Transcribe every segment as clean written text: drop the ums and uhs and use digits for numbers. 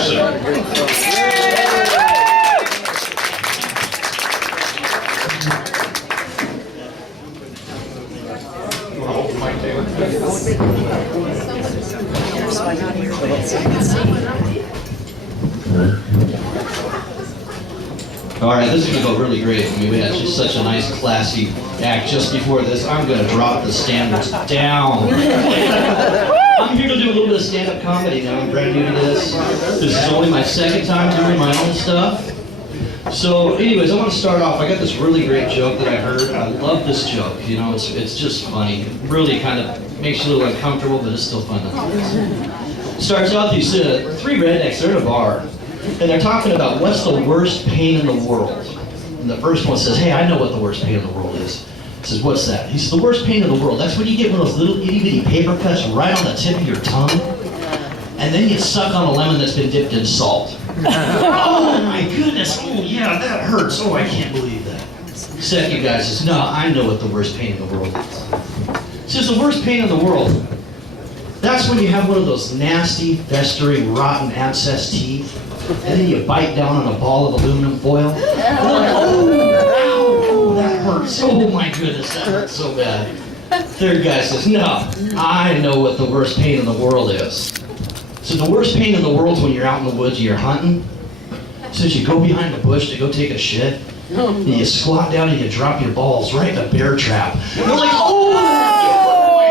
Patterson. All right, this is going to go really great. I mean, we had just such a nice, classy act just before this. I'm going to drop the standards down. I'm here to do a little bit of stand-up comedy now. I'm brand new to this. This is only my second time doing my own stuff. So anyways, I want to start off. I got this really great joke that I heard. I love this joke. You know, it's just funny. It really kind of makes you a little uncomfortable, but it's still fun. Starts out, these three rednecks, they're in a bar. And they're talking about what's the worst pain in the world. And the first one says, hey, I know what the worst pain in the world is. He says, what's that? He says, the worst pain in the world, that's when you get one of those little itty bitty paper cuts right on the tip of your tongue, and then you suck on a lemon that's been dipped in salt. Oh my goodness, oh yeah, that hurts. Oh, I can't believe that. Second guy says, no, I know what the worst pain in the world is. He says, the worst pain in the world, that's when you have one of those nasty, festering, rotten abscess teeth, and then you bite down on a ball of aluminum foil. Oh, that hurts. Oh my goodness, that hurts so bad. Third guy says, no, I know what the worst pain in the world is. So the worst pain in the world is when you're out in the woods and you're hunting. Since you go behind the bush to go take a shit, and you squat down and you drop your balls right in a bear trap. And they're like, oh my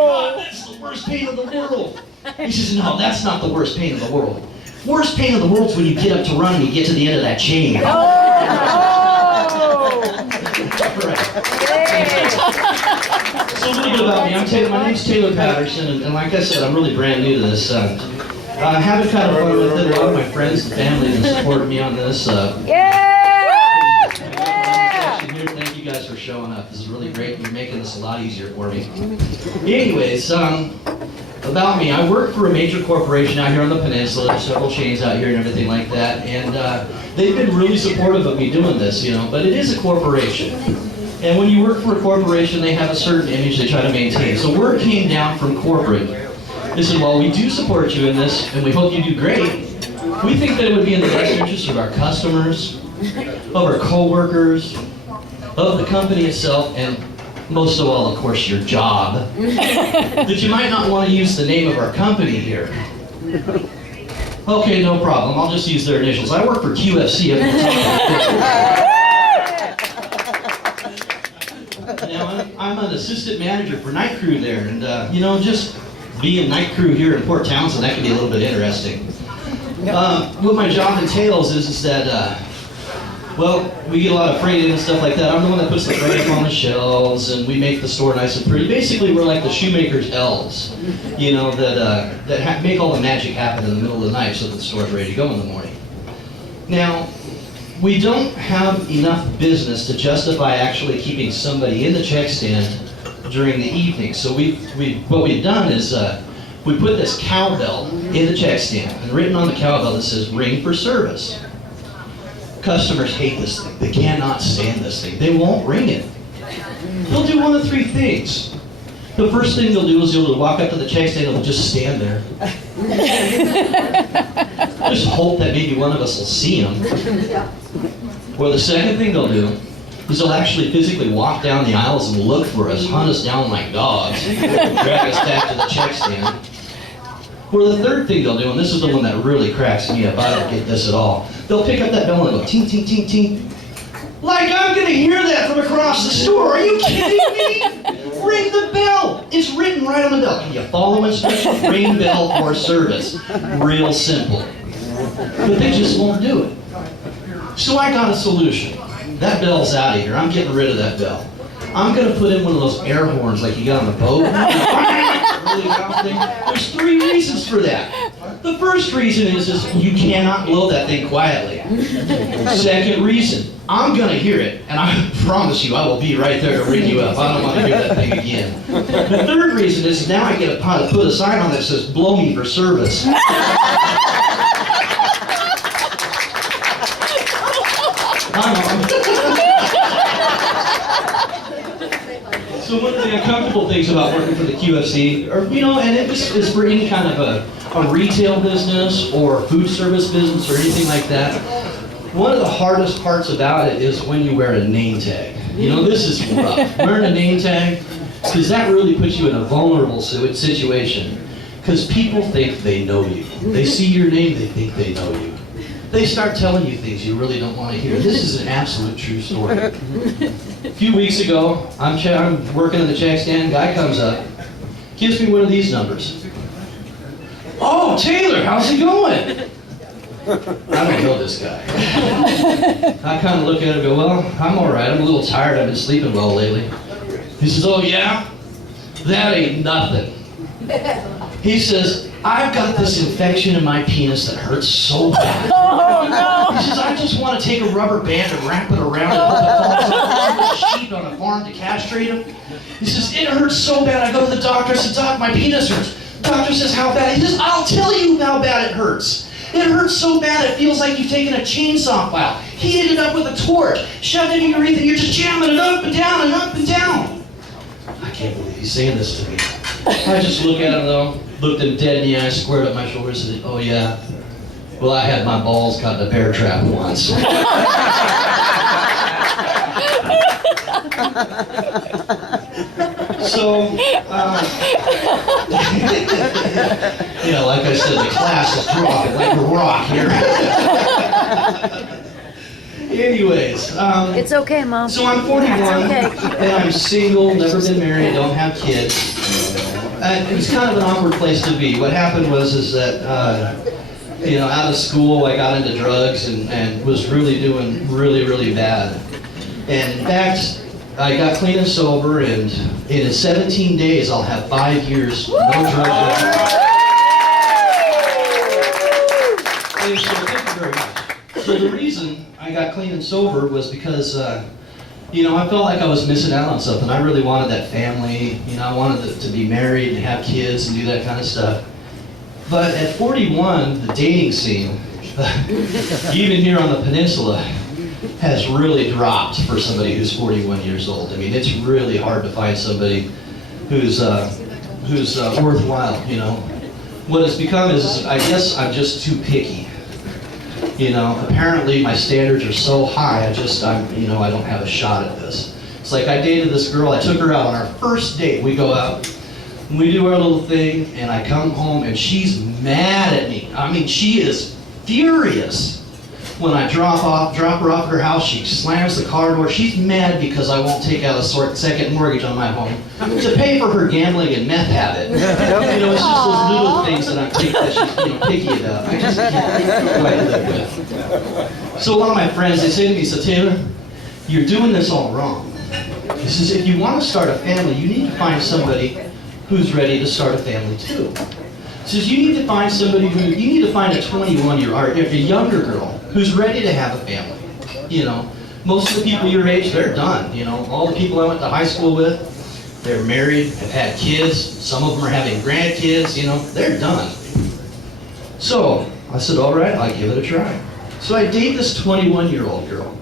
God, that's the worst pain in the world. He says, no, that's not the worst pain in the world. Worst pain in the world is when you get up to run and you get to the end of that chain. So a little bit about me. My name's Taylor Patterson, and like I said, I'm really brand new to this. Having kind of fun with it. A lot of my friends and family have supported me on this. Thank you guys for showing up. This is really great. You're making this a lot easier for me. Anyways, about me, I work for a major corporation out here on the peninsula. There's several chains out here and everything like that, and they've been really supportive of me doing this, you know, but it is a corporation. And when you work for a corporation, they have a certain image they try to maintain. So word came down from corporate. They said, well, we do support you in this, and we hope you do great. We think that it would be in the best interest of our customers, of our co-workers, of the company itself, and most of all, of course, your job, that you might not want to use the name of our company here. Okay, no problem. I'll just use their initials. I work for QFC. Now, I'm an assistant manager for night crew there, and you know, just being night crew here in Port Townsend, that can be a little bit interesting. What my job entails is that well, we get a lot of freight in and stuff like that. I'm the one that puts the freight up on the shelves, and we make the store nice and pretty. Basically, we're like the shoemaker's elves, you know, that make all the magic happen in the middle of the night so that the store's ready to go in the morning. Now, we don't have enough business to justify actually keeping somebody in the check stand during the evening. So what we've done is we put this cowbell in the check stand, and written on the cowbell it says, ring for service. Customers hate this thing. They cannot stand this thing. They won't ring it. They'll do one of three things. The first thing they'll do is they'll walk up to the check stand and they'll just stand there. Just hope that maybe one of us will see them. Or the second thing they'll do is they'll actually physically walk down the aisles and look for us, hunt us down like dogs, drag us back to the check stand. Or the third thing they'll do, and this is the one that really cracks me up, I don't get this at all. They'll pick up that bell and go ting, ting, ting, ting. Like I'm gonna hear that from across the store. Are you kidding me? Ring the bell. It's written right on the bell. Can you follow instructions? Ring bell for service. Real simple. But they just won't do it. So I got a solution. That bell's out of here. I'm getting rid of that bell. I'm gonna put in one of those air horns like you got on the boat. Really loud thing. There's three reasons for that. The first reason is you cannot blow that thing quietly. Second reason, I'm gonna hear it, and I promise you I will be right there to ring you up. I don't want to hear that thing again. The third reason is now I get to put a sign on that says, blow me for service. So one of the uncomfortable things about working for the QFC, or you know, and it is for any kind of a retail business or food service business or anything like that, one of the hardest parts about it is when you wear a name tag. You know, this is rough. Wearing a name tag, because that really puts you in a vulnerable situation. Because people think they know you. They see your name, they think they know you. They start telling you things you really don't want to hear. This is an absolute true story. A few weeks ago, I'm working in the check stand, guy comes up, gives me one of these numbers. Oh, Taylor, how's it going? I don't know this guy. I kind of look at him and go, well, I'm all right. I'm a little tired. I've been sleeping well lately. He says, oh, yeah? That ain't nothing. He says, I've got this infection in my penis that hurts so bad. Oh, no. He says, I just want to take a rubber band and wrap it around and hope it falls off a sheep on a farm to castrate him. He says, it hurts so bad. I go to the doctor. I said, Doc, my penis hurts. The doctor says, how bad? He says, I'll tell you how bad it hurts. It hurts so bad it feels like you've taken a chainsaw file, heated it up with a torch, shoved it in your urethra, and you're just jamming it up and down and up and down. I can't believe he's saying this to me. I just look at him though, looked him dead in the eye, squared up my shoulders, and said, oh yeah, well I had my balls caught in a bear trap once. So, yeah, like I said, the class is dropping like a rock here. Anyways, It's okay, Mom. so I'm 41, It's okay. and I'm single, never been married, don't have kids. It was kind of an awkward place to be. What happened was that, you know, out of school, I got into drugs and was really doing really bad. And in fact, I got clean and sober, and in 17 days, I'll have 5 years, no drugs. And so, thank you very much. So the reason I got clean and sober was because, you know, I felt like I was missing out on something. I really wanted that family. You know, I wanted to be married and have kids and do that kind of stuff. But at 41, the dating scene, even here on the peninsula, has really dropped for somebody who's 41 years old. I mean, it's really hard to find somebody who's worthwhile, you know. What it's become is, I guess I'm just too picky. You know, apparently my standards are so high, you know, I don't have a shot at this. It's like I dated this girl, I took her out on our first date. We go out, and we do our little thing, and I come home, and she's mad at me. I mean, she is furious. When I drop her off at her house, she slams the car door. She's mad because I won't take out a second mortgage on my home to pay for her gambling and meth habit. You know, it's just those little things that I'm she's, you know, picky about. I just can't quite live with. So one of my friends, they say to me, so Taylor, you're doing this all wrong. He says, if you want to start a family, you need to find somebody who's ready to start a family too. He says, you need to find somebody you need to find a 21-year-old, a younger girl, who's ready to have a family. You know, most of the people your age, they're done. You know, all the people I went to high school with, they're married, have had kids. Some of them are having grandkids. You know, they're done. So I said, all right, I'll give it a try. So I date this 21-year-old girl.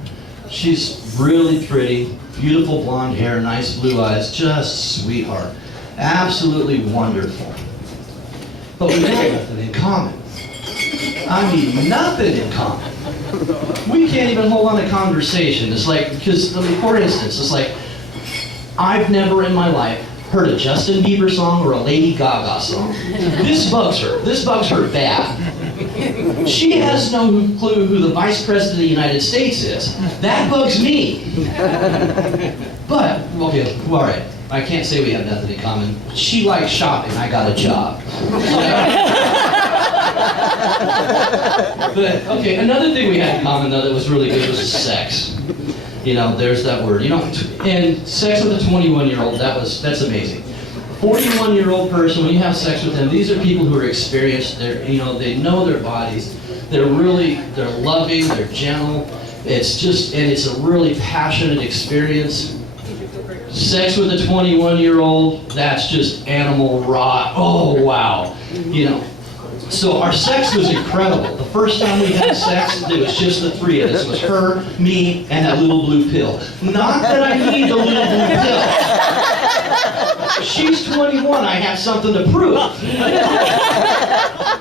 She's really pretty, beautiful blonde hair, nice blue eyes, just sweetheart, absolutely wonderful. But we have nothing in common. I mean, nothing in common. We can't even hold on a conversation. It's like, because, I mean, for instance, it's like, I've never in my life heard a Justin Bieber song or a Lady Gaga song. This bugs her. This bugs her bad. She has no clue who the Vice President of the United States is. That bugs me. But, okay, all right. I can't say we have nothing in common. She likes shopping. I got a job. But, okay, another thing we had in common, though, that was really good was sex. You know, there's that word. You know, and sex with a 21-year-old, that's amazing. 41-year-old person, when you have sex with them, these are people who are experienced. They're, you know, they know their bodies. They're loving, they're gentle. It's just, and it's a really passionate experience. Sex with a 21-year-old, that's just animal rot. Oh, wow. You know, so our sex was incredible. The first time we had sex, it was just the three of us. It was her, me, and that little blue pill. Not that I need the little blue pill. She's 21, I have something to prove.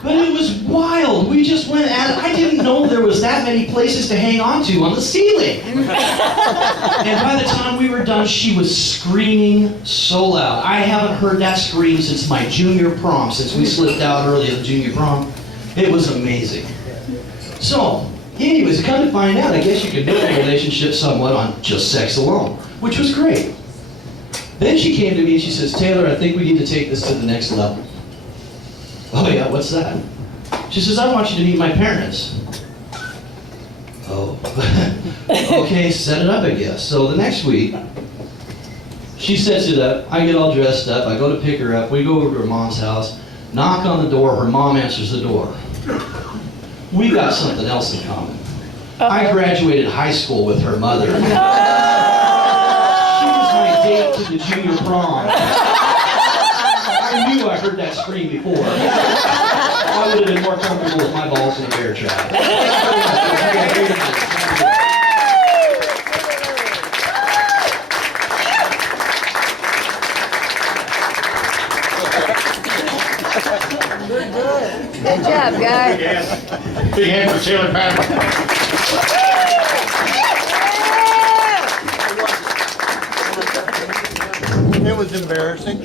But it was wild. We just went at it. I didn't know there was that many places to hang on to on the ceiling. And by the time we were done, she was screaming so loud. I haven't heard that scream since my junior prom, since we slipped out early at the junior prom. It was amazing. So, anyways, come to find out, I guess you could build a relationship somewhat on just sex alone, which was great. Then she came to me and she says, Taylor, I think we need to take this to the next level. Oh yeah, what's that? She says, I want you to meet my parents. Oh, okay, set it up, I guess. So the next week, she sets it up, I get all dressed up, I go to pick her up, we go over to her mom's house, knock on the door, her mom answers the door. We got something else in common. I graduated high school with her mother. She was my date to the junior prom. I knew I heard that scream before. I would have been more comfortable with my balls in a bear trap. Good job, guys. Big hand for Taylor Patterson. It was embarrassing.